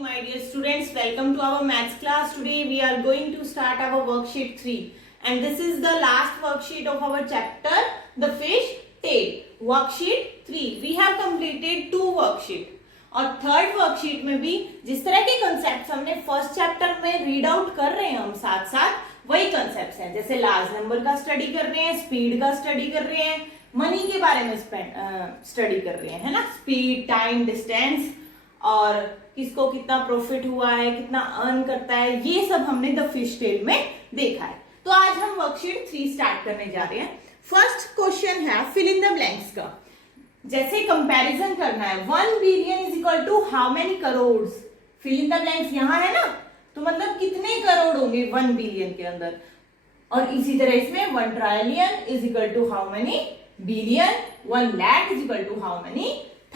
morning, my dear students. Welcome to our maths class. Today we are going to start our worksheet 3 and this is the last worksheet of our chapter, the fish tail. Worksheet 3. We have completed 2 worksheet और third worksheet में भी जिस तरह के concept हमने first chapter में read out कर रहे हैं हम साथ साथ वही कंसेप्ट हैं, जैसे लार्ज नंबर का स्टडी कर रहे हैं, स्पीड का स्टडी कर रहे हैं, मनी के बारे में स्टडी कर रहे हैं, है ना, स्पीड, टाइम, डिस्टेंस और किसको कितना प्रॉफिट हुआ है, कितना अर्न करता है, ये सब हमने द फिश टेल में देखा है। तो आज हम वर्कशीट 3 स्टार्ट करने जा रहे हैं। फर्स्ट क्वेश्चन है फिल इन द ब्लैंक्स का। जैसे कंपैरिजन करना है 1 billion is equal to how many crore. Fill in the blanks यहाँ है ना, तो मतलब कितने करोड़ होंगे 1 बिलियन के अंदर। और इसी तरह इसमें 1 trillion is equal to how many billion, 1 lakh is equal to how many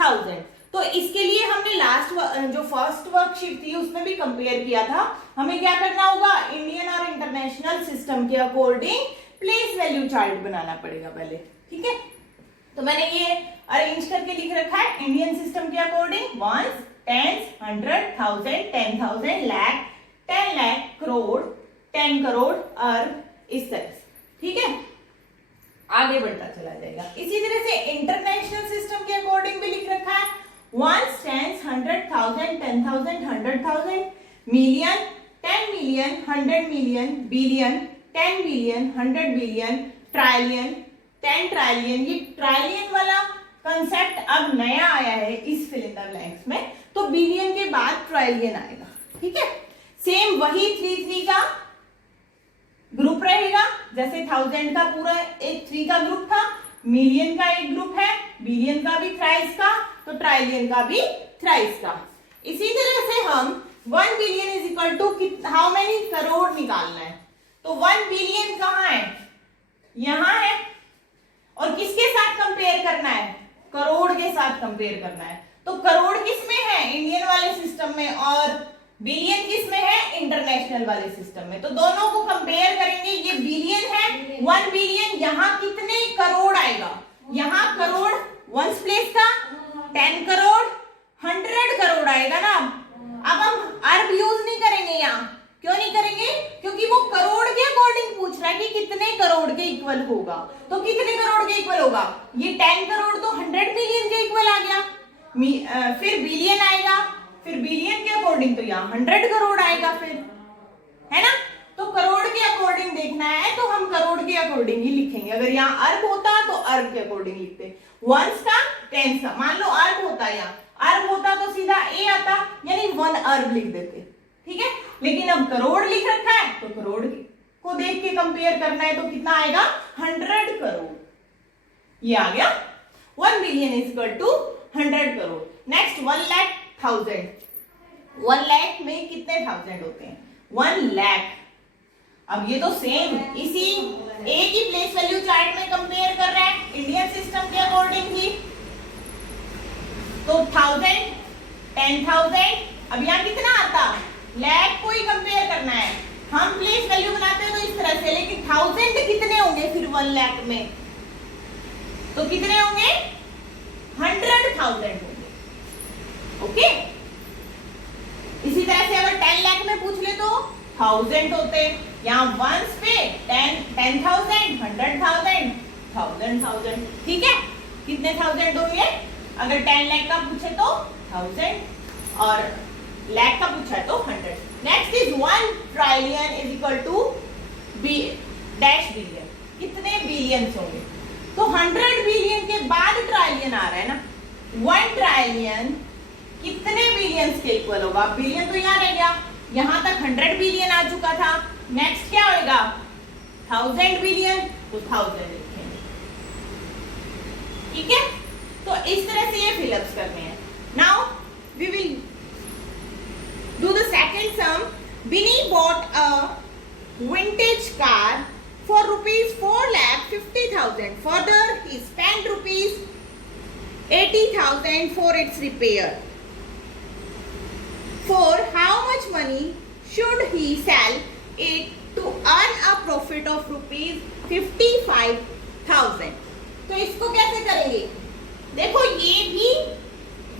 thousand. तो इसके लिए हमने लास्ट जो फर्स्ट वर्कशीट थी उसमें भी कंपेयर किया था। हमें क्या करना होगा, इंडियन और इंटरनेशनल सिस्टम के अकॉर्डिंग प्लेस वैल्यू चार्ट बनाना पड़ेगा पहले, ठीक है। तो मैंने ये अरेंज करके लिख रखा है इंडियन सिस्टम के अकॉर्डिंग 1, 10, 100, 1000, 10,000, लाख, 10 लाख, करोड़, 10 करोड़, अरब, इस तरह से, ठीक है, आगे बढ़ता चला जाएगा। इसी तरह से इंटरनेशनल सिस्टम के अकॉर्डिंग भी लिख रखा है 1, 10, 100, 1000, 10,000, 100,000, million, 10 million, 100 million, billion, 10 billion, 100 billion, trillion, 10 trillion. ये ट्राइलियन वाला कंसेप्ट अब नया आया है इस फिल इन द ब्लैंक्स में, तो बिलियन के बाद ट्राइलियन आएगा, ठीक है। सेम वही 3 का ग्रुप रहेगा, जैसे 1000 का पूरा एक 3 का ग्रुप था, मिलियन का एक ग्रुप है, बिलियन का भी थ्राइस का, तो ट्राइलियन का भी थ्राइस का। इसी तरह से हम 1 billion is equal to how many crore निकालना है। तो 1 बिलियन कहाँ है, यहां है, और किसके साथ कंपेयर करना है, करोड़ के साथ कंपेयर करना है। तो करोड़ किस में है, इंडियन वाले सिस्टम में, और बिलियन किस में है, इंटरनेशनल वाले सिस्टम में। तो दोनों को कंपेयर करेंगे। ये बिलियन है 1 बिलियन, यहाँ कितने करोड़ आएगा, यहाँ करोड़ वंस प्लेस का 10 करोड़, 100 करोड़ आएगा ना। अब हम अरब यूज नहीं करेंगे यहाँ, क्यों नहीं करेंगे, क्योंकि वो करोड़ के अकॉर्डिंग पूछ रहा है कि कितने करोड़ के इक्वल होगा। तो कितने करोड़ के इक्वल होगा, ये 10 करोड़ तो 100 मिलियन के इक्वल आ गया। फिर बिलियन आएगा, फिर बिलियन के अकॉर्डिंग तो यहाँ 100 करोड़ आएगा, फिर है ना। तो करोड़ के अकॉर्डिंग देखना है तो हम करोड़ के अकॉर्डिंग ही लिखेंगे। अगर यहाँ अरब होता तो अरब के अकॉर्डिंग लिखते, वंस का, टेंस का। मान लो अरब होता, यहाँ अरब होता तो सीधा ए आता, यानी 1 अरब लिख देते, ठीक है। लेकिन अब करोड़ लिख रखा है तो करोड़ को देख के कंपेयर करना है, तो कितना आएगा 100 करोड़, ये आ गया। 1 billion is equal to 100 crore. Next 1 lakh 1000, 1 lakh में कितने थाउजेंड होते हैं, 1 लाख। अब ये तो सेम इसी एक ही प्लेस वैल्यू चार्ट में कंपेयर कर रहा है इंडियन सिस्टम के अकॉर्डिंग ही। तो 1000, 10,000, अब यहाँ कितना आता, लाख को ही कंपेयर करना है। हम प्लेस वैल्यू बनाते हैं तो इस तरह से, लेकिन 1000 कितने होंगे फिर 1 लाख में, तो कितने होंगे 100,000 होंगे, ओके। इसी तरह से अगर 10 लाख में पूछ ले तो 1000 होते, यहाँ वंस पे 10,000, 100,000, 1000, ठीक है। कितने थाउजेंड होंगे, अगर 10 लाख का पूछे तो 1000 और लाख का पूछा है तो 100। Next is 1 trillion is equal to dash billion, कितने बिलियंस होंगे। तो 100 बिलियन के बाद ट्रिलियन आ रहा है ना, 1 ट्रिलियन कितने बिलियंस के इक्वल होगा, बिलियन तो यहाँ रह गया, यहाँ तक 100 बिलियन आ चुका था। नेक्स्ट क्या होगा 1000 बिलियन, तो 1000 लिखेंगे, ठीक है। तो इस तरह से ये फिलअप्स करने हैं। Now we will do the second sum. Binny bought a vintage car for rupees 4,50,000. Further, he spent rupees 80,000 for its repair. For how much money should he sell it to earn a profit of rupees 55,000? तो इसको कैसे करेंगे, देखो ये भी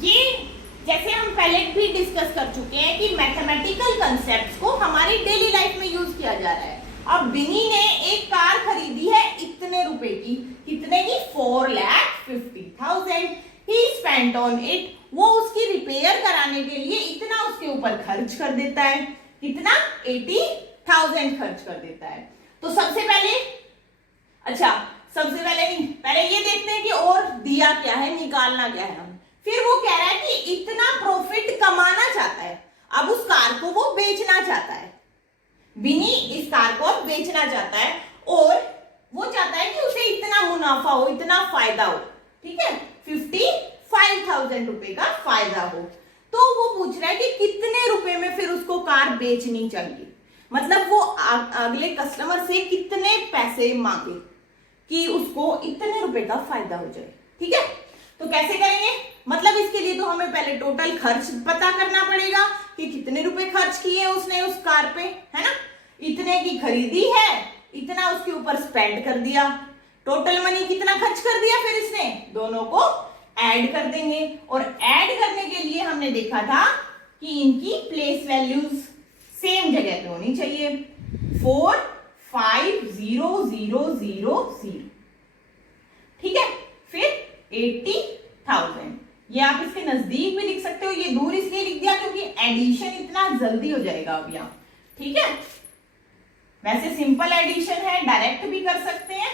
ये जैसे हम पहले भी डिस्कस कर चुके हैं कि मैथमेटिकल कंसेप्ट्स को हमारी डेली लाइफ में यूज किया जा रहा है। अब बिनी ने एक कार खरीदी है इतने रुपए की, कितने की? 4,50,000। ही स्पेंट ऑन इट, वो उसकी रिपेयर कराने के लिए इतना उसके ऊपर खर्च कर देता है। कितना? 80,000 खर्च कर देता है। तो सबसे पहले नहीं, पहले ये देखते हैं कि और दिया क्या है, निकालना क्या है हम। फिर वो कह रहा है कि इतना प्रॉफिट कमाना चाहता है, अब उस कार को वो बेचना चाहता है। बिनी इस कार को अब बेचना चाहता है और वो चाहता है कि उसे इतना मुनाफा हो, इतना फायदा हो। ठीक है, 55,000 रुपए का फायदा हो। तो वो पूछ रहा है कि कितने रुपए में फिर उसको कार बेचनी चाहिए, मतलब वो अगले कस्टमर से कितने पैसे मांगे कि उसको इतने रुपए का फायदा हो जाए। ठीक है, तो कैसे करेंगे? मतलब इसके लिए तो हमें पहले टोटल खर्च पता करना पड़ेगा कि कितने रुपए खर्च किए उसने उस कार पे, है ना। इतने की खरीदी है, इतना उसके ऊपर स्पेंड कर दिया, टोटल मनी कितना खर्च कर दिया फिर इसने, दोनों को ऐड कर देंगे। और ऐड करने के लिए हमने देखा था कि इनकी प्लेस वैल्यूज सेम जगह पे होनी चाहिए। 4 5 0 0 0 0। ठीक है, फिर 80,000। ये आप इसके नजदीक भी लिख सकते हो, ये दूर इसलिए लिख दिया क्योंकि एडिशन इतना जल्दी हो जाएगा अब यहाँ। ठीक है, वैसे सिंपल एडिशन है, डायरेक्ट भी कर सकते हैं।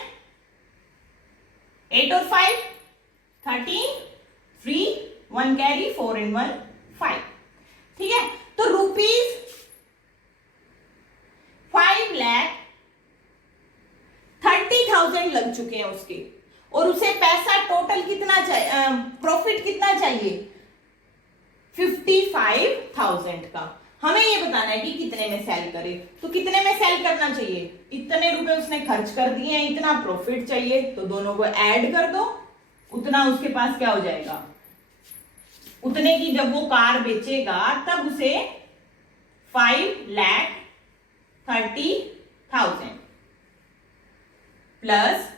8 और 5 13, 3 1 कैरी, 4 and 1 5। ठीक है, तो रुपीज 5,30,000 लग चुके हैं उसके, और उसे पैसा टोटल कितना चाहिए, प्रॉफिट कितना चाहिए? 55,000 का। हमें ये बताना है कि कितने में सेल करे। तो कितने में सेल करना चाहिए? इतने रुपए उसने खर्च कर दिए हैं, इतना प्रॉफिट चाहिए, तो दोनों को ऐड कर दो, उतना उसके पास क्या हो जाएगा, उतने की जब वो कार बेचेगा तब उसे 5,30,000 प्लस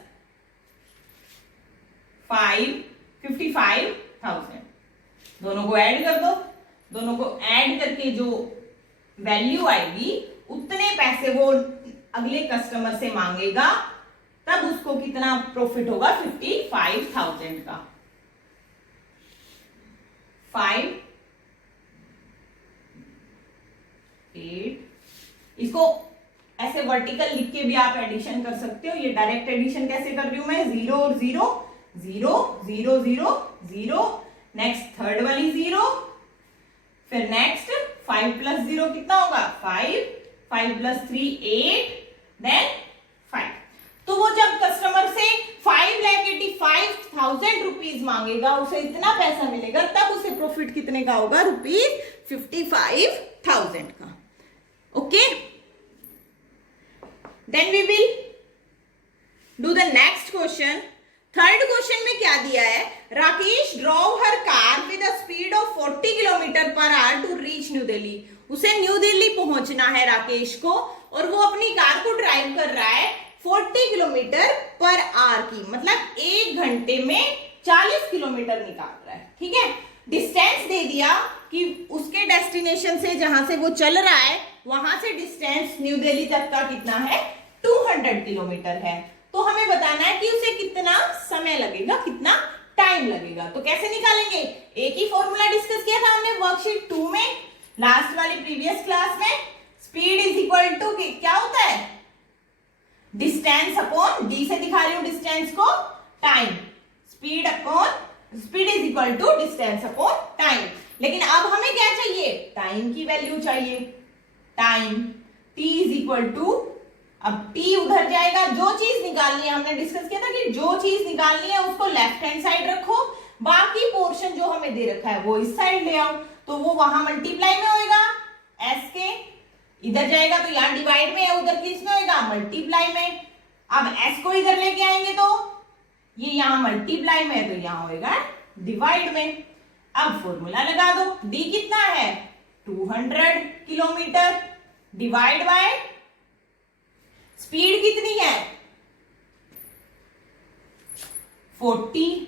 55,000 दोनों को ऐड कर दो। दोनों को ऐड करके जो वैल्यू आएगी उतने पैसे वो अगले कस्टमर से मांगेगा, तब उसको कितना प्रॉफिट होगा? 55,000 का। 5 8, इसको ऐसे वर्टिकल लिख के भी आप एडिशन कर सकते हो। ये डायरेक्ट एडिशन कैसे कर रही हूं मैं? 0 और 0 0 0 0 0, नेक्स्ट थर्ड वाली 0, फिर नेक्स्ट 5 प्लस 0 कितना होगा? 5 5 प्लस 3 8, देन 5। तो वो जब कस्टमर से 5,85,000 रुपीज मांगेगा, उसे इतना पैसा मिलेगा, तब उसे प्रॉफिट कितने का होगा? ₹55,000 का। Okay, then we will do the next question. Third question में क्या दिया है? Rakesh drove her car with a speed of 40 kilometre पर hour to reach New Delhi. उसे न्यू दिल्ली पहुंचना है राकेश को, और वो अपनी कार को ड्राइव कर रहा है 40 किलोमीटर पर आवर की, मतलब 1 घंटे में 40 किलोमीटर निकाल रहा है। ठीक है, डिस्टेंस दे दिया कि उसके डेस्टिनेशन से, जहां से वो चल रहा है, वहां से डिस्टेंस न्यू दिल्ली तक का कितना है? 200 किलोमीटर है। तो हमें बताना है कि उसे कितना समय लगेगा, कितना टाइम लगेगा। तो कैसे निकालेंगे? एक ही फॉर्मूला डिस्कस किया था हमने वर्कशीट 2 में, लास्ट वाली प्रीवियस क्लास में। स्पीड इज इक्वल टू क्या होता है? डिस्टेंस अपॉन, डी से दिखा रही हूं डिस्टेंस को, time. Speed is equal to distance upon time. लेकिन अब हमें क्या चाहिए? टाइम की वैल्यू चाहिए। Time t is equal to, अब t उधर जाएगा, जो चीज निकालनी है, हमने डिस्कस किया था कि जो चीज निकालनी है उसको लेफ्ट हैंड साइड रखो, बाकी पोर्शन जो हमें दे रखा है वो इस साइड ले आओ, तो वो वहां मल्टीप्लाई में होएगा s के, इधर जाएगा तो यहाँ डिवाइड में है, उधर किस में होएगा? मल्टीप्लाई में। अब s को इधर लेके आएंगे तो ये यहाँ मल्टीप्लाई में है, तो यहाँ होएगा डिवाइड में। अब फॉर्मूला लगा दो, d कितना है? 200 किलोमीटर डिवाइड बाय स्पीड कितनी है? 40,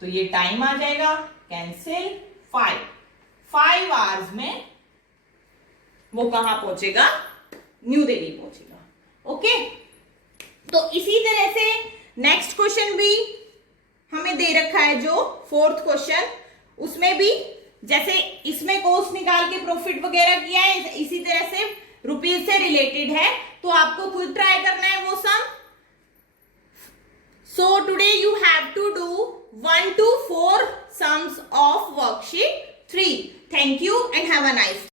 तो ये टाइम आ जाएगा, कैंसिल। 5 आवर्स में वो कहां पहुंचेगा? न्यू दिल्ली पहुंचेगा। ओके, तो इसी तरह से नेक्स्ट क्वेश्चन भी हमें दे रखा है, जो 4th क्वेश्चन, उसमें भी जैसे इसमें कॉस्ट निकाल के प्रॉफिट वगैरह किया है, इसी तरह से रुपीज से रिलेटेड है, तो आपको खुद ट्राई करना है वो sum. So today you have to do 1 to 4 sums of worksheet 3. Thank you and have a nice day.